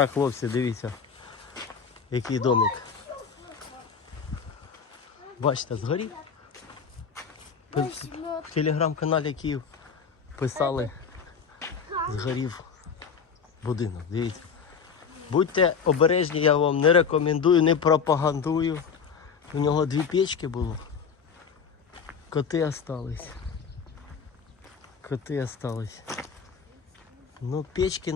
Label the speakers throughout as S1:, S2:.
S1: Так, хлопці, дивіться, який домик. Бачите, згорів. В телеграм-каналі Київ писали, згорів будинок. Дивіться. Будьте обережні, я вам не рекомендую, не пропагандую. У нього дві печки було. Коти остались. Коти остались. Ну, печки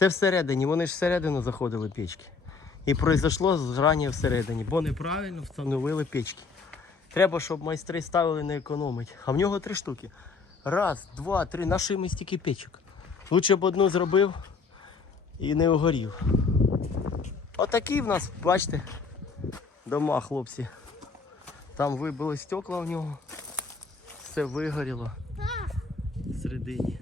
S1: Це всередині, вони ж всередину заходили печки. І пройшло зрання всередині, бо неправильно встановили печки. Треба, щоб майстри ставили не економить. А в нього три штуки. Раз, два, три. Наші ми стільки печок. Лучше б одну зробив і не огорів. Отакі в нас, бачите, дома, хлопці. Там вибили стекла в нього. Все вигоріло всередині.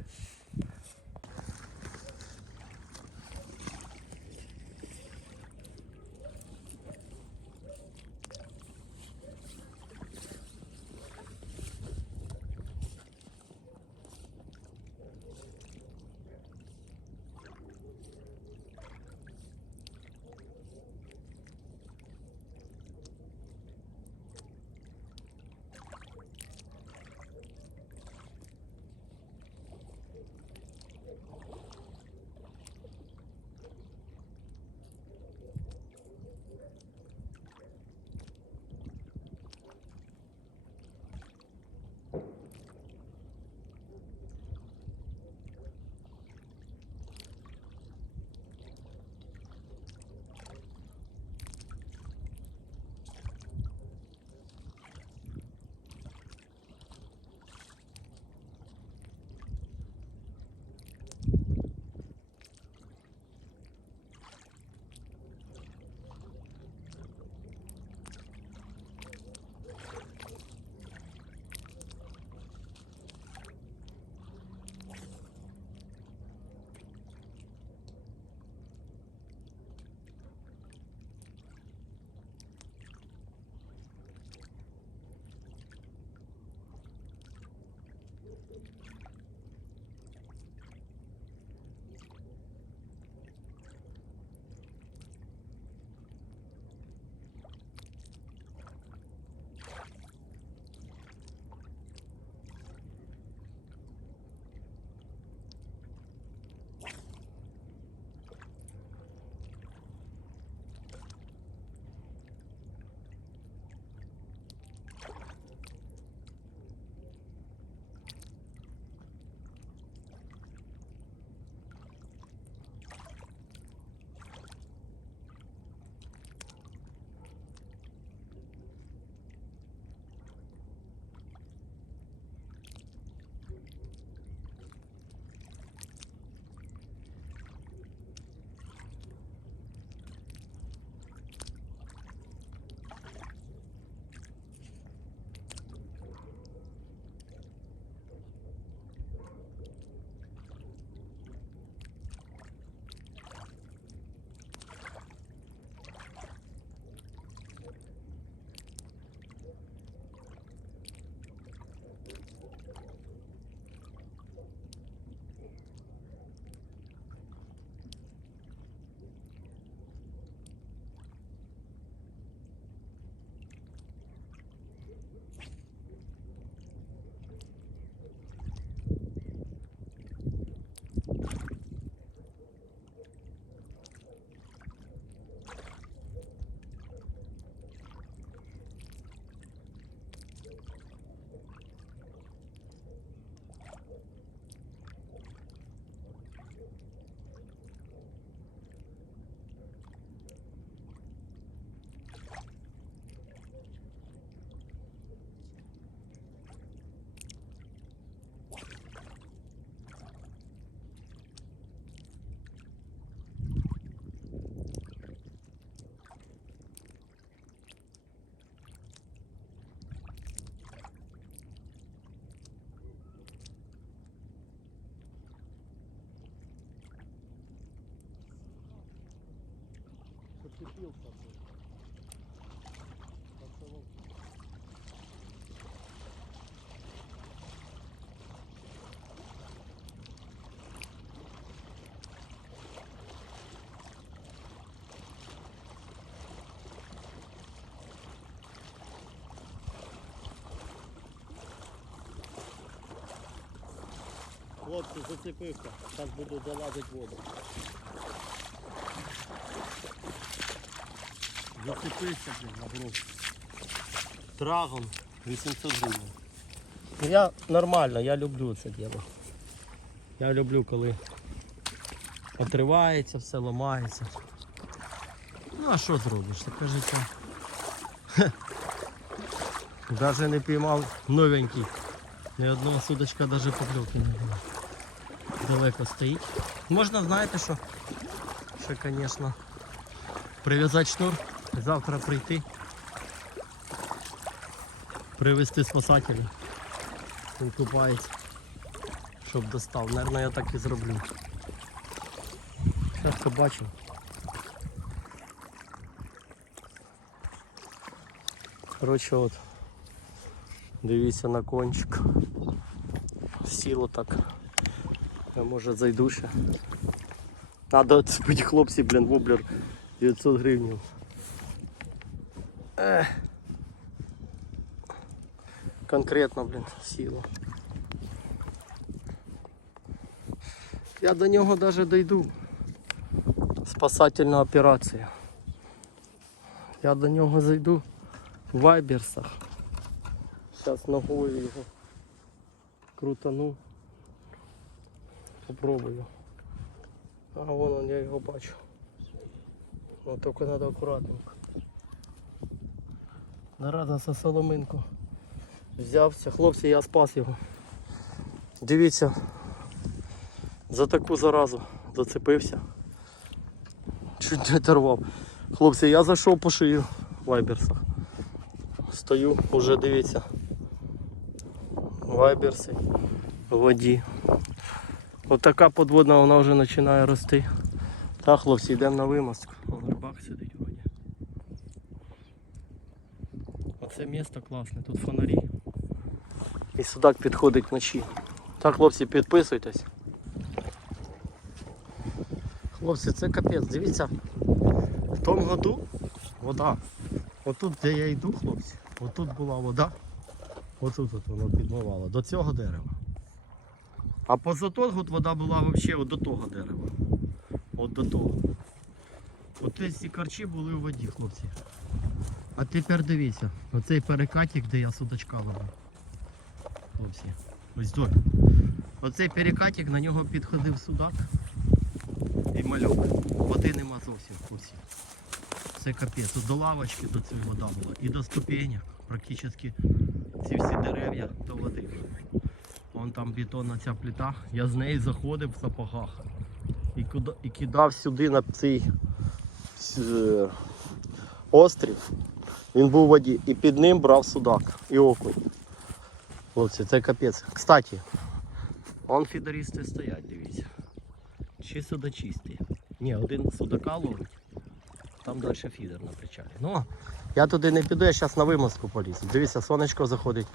S1: Зацепился. Хлопці, зацепився. Зараз буду залазити воду. Зацепився, блін, на бров. Драгон 800 гривень. Я нормально, я люблю це діло. Я люблю, коли Отривається, все ламається. Ну а що зробиш? Таке життя. Навіть не піймав новенький. Ні одного судочка навіть покльовки не було. Далеко стоїть. Можна, знаєте що? Ще, звісно, прив'язати шнур, завтра прийти. Привезти спасателів. Він купається. Щоб достав. Наверно, я так і зроблю. Зараз побачив. Коротше от. Дивіться на кончик. Сіло так. Я може зайду ще. Надо спить хлопці, блін, воблер 900 гривень. Конкретно, блін, сіло. Я до нього навіть дойду. Спасательна операція. Я до нього зайду в вайберсах. Зараз ногою його крутану. Попробую. А вон он, я його бачу. Ну тільки треба акуратненько. Наразі за соломинку взявся. Хлопці, я спас його. Дивіться, за таку заразу зацепився. Чуть не дорвав. Хлопці, я зайшов по шию в вайберсах. Стою, уже дивіться. Вайберси в воді. Ось така подводна вона вже починає рости. Так, хлопці, йдемо на. Вон рибак сидить Оце місто класне, тут фонарі. І судак підходить вночі. Так, хлопці, підписуйтесь. Хлопці, це капець, дивіться. В тому году вода. Отут, де я йду, хлопці, отут була вода. Отут от воно підмивало, до цього дерева. А поза той год вода була взагалі от до того дерева. От до того. От ці корчі були у воді, хлопці. А тепер дивіться, оцей перекатик, де я судачка ловив. Хлопці. Ось тут. Оцей перекатик, на нього підходив судак і мальок. Води нема зовсім хлопці. Це капець. От До лавочки до цієї вода була. І до ступенек. Практично ці всі дерев'я до води. Вон там бетонна ця плита. Я з неї заходив в сапогах. І, куда- і кидав сюди на цей е, острів. Він був у воді. І під ним брав судак і окунь. Хлопці, це капець. Кстати, он фідерісти стоять, дивіться. Чи судочисті. Ні, один судака ловить. Там далі фідер на причалі. Ну, я туди не піду, я зараз на вимостку полізу. Дивіться, сонечко заходить.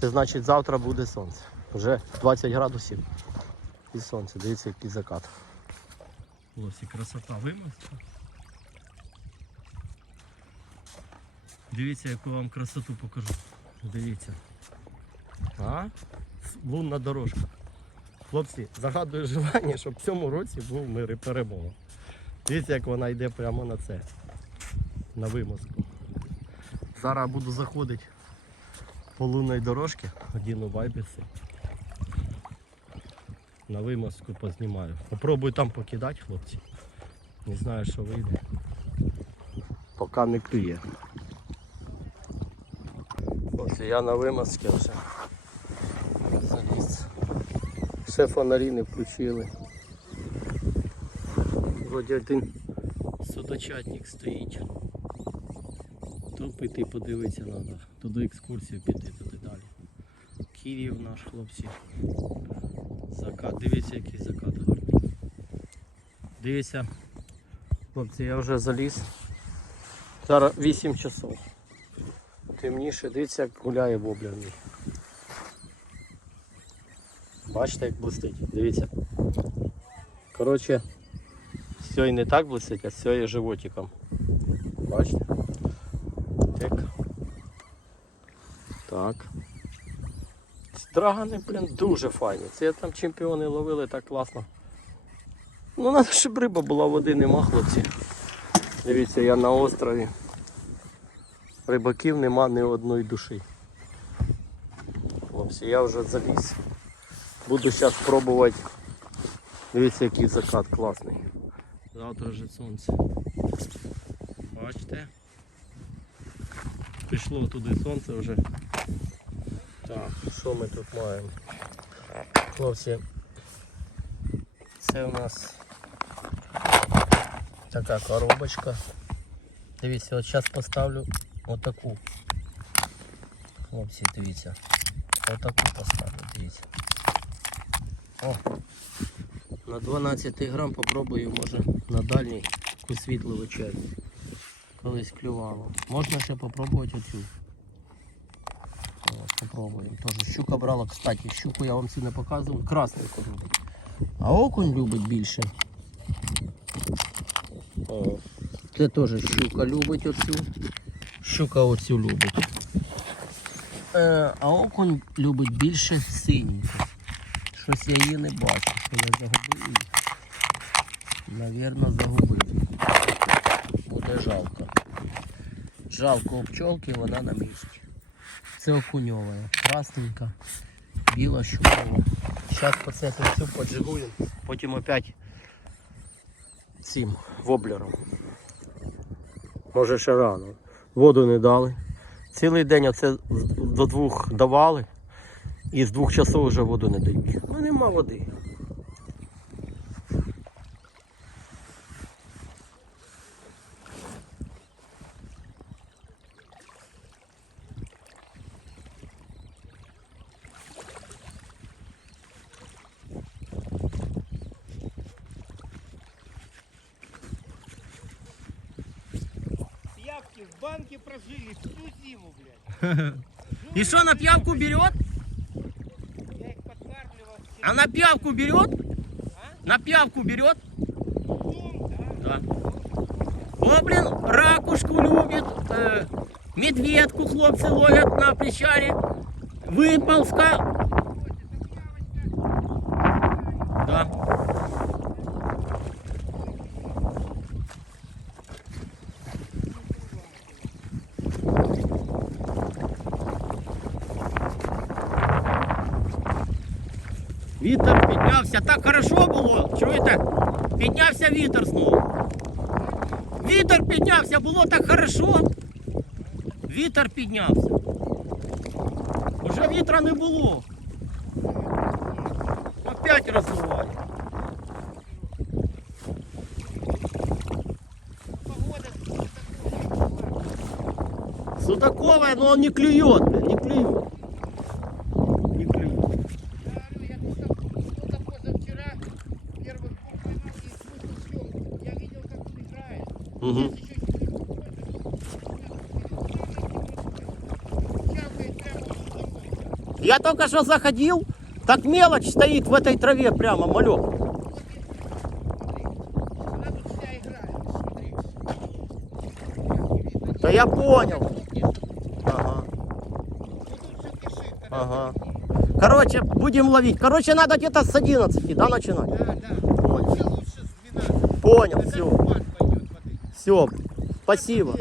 S1: Це значить завтра буде сонце. Вже 20 градусів і сонце. Дивіться, який закат. Ось і красота вимостка. Дивіться, яку вам красоту покажу. Дивіться. А? Лунна дорожка. Хлопці, загадую желання, щоб в цьому році був мир і перемога. Дивіться, як вона йде прямо на це. На вимостку. Зараз буду заходити по лунній дорожці, одіну вайберси. На вимостку познімаю. Попробую там покидати, хлопці. Не знаю, що вийде. Поки не клює. Хлопці, я на вимостці вже заліз. Ще фонарі не включили. Вроді один судочатник стоїть. То піти подивитися треба. Туди екскурсію піти, туди далі. Київ наш хлопці. Закат. Дивіться, який закат гарний. Дивіться. Хлопці, я вже заліз. Зараз 8 часов. Темніше, дивіться, як гуляє воблер мій. Бачите, як блистить. Дивіться. Коротше, все і не так блистить, а все є животиком. Бачите? Так. Так. Драгани, блін, дуже файні. Це там чемпіони ловили так класно. Ну, треба, щоб риба була, води нема, хлопці. Дивіться, я на острові. Рибаків нема ні одної душі. Хлопці, я вже заліз. Буду зараз пробувати Дивіться, який закат класний. Завтра вже сонце. Бачите? Пішло туди сонце вже. Так, що ми тут маємо? Хлопці, це у нас така коробочка. Дивіться, от зараз поставлю отаку. Хлопці, дивіться. Отаку поставлю, дивіться. О. На 12 грам попробую, може на дальній висвітлювати чай. Колись клювало. Можна ще попробувати оцю. От, попробуємо. Тоже щука брала, кстати, щуку я вам цю не показував. Красний любить. А окунь любить більше. О, це теж щука любить оцю. Щука оцю любить. Е, а окунь любить більше синеньку. Щось я її не бачу, що я загубив її. Навірно, загубив. Буде жалко. Жалко у пчолки, вона на місці. Це окуньова, красненька, біла щукова. Зараз пацети цю поджигуємо, потім опять цим воблером. Може ще рано. Воду не дали. Цілий день оце до двох давали. І з двох часов вже воду не дають. Ну нема води. И что, на берет?
S2: Их подкармливал всем.
S1: А на пиявку берет? На пиявку берет?
S2: Да.
S1: О, блин, ракушку любит, э, медведку хлопцы ловят на причале, выползка. Да. Піднявся вітер знову. Вітер піднявся, було так хорошо. Вітер піднявся. Уже вітра не було. Опять роздуває.
S2: Погода
S1: Судаковая, но он не клюет, блин, не клюет. Угу. Я только что заходил, так мелочь стоит в этой траве прямо, малек. Да я понял. Ага, ага. Короче, будем ловить. Короче, надо где-то с 11, да, начинать?
S2: Да, да. Вообще лучше с 12.
S1: Понял, все. Все, спасибо.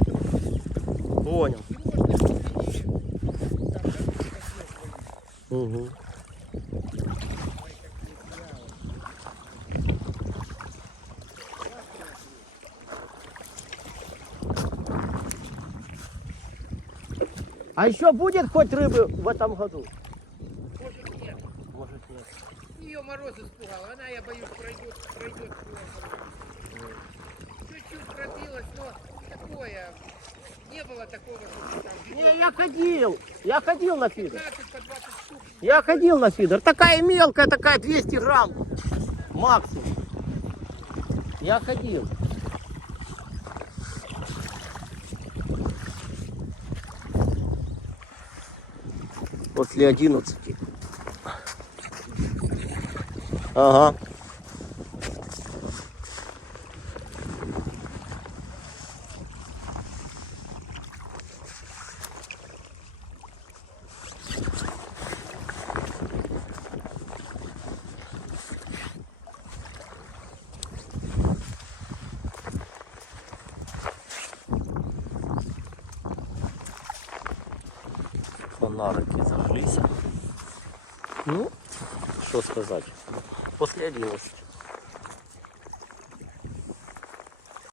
S1: Понял. Угу. А еще будет хоть рыбы в этом году?
S2: Может нет.
S1: Может нет.
S2: Ее мороз испугал. Она, я боюсь, пройдет, пройдет. Пробилась, но такое. Не было такого, что там
S1: Не, я ходил, я ходил на фидер.
S2: 15 по 20 штук.
S1: Я ходил на фидер. Такая мелкая, такая 200 грамм максимум. Я ходил. После 11. Ага.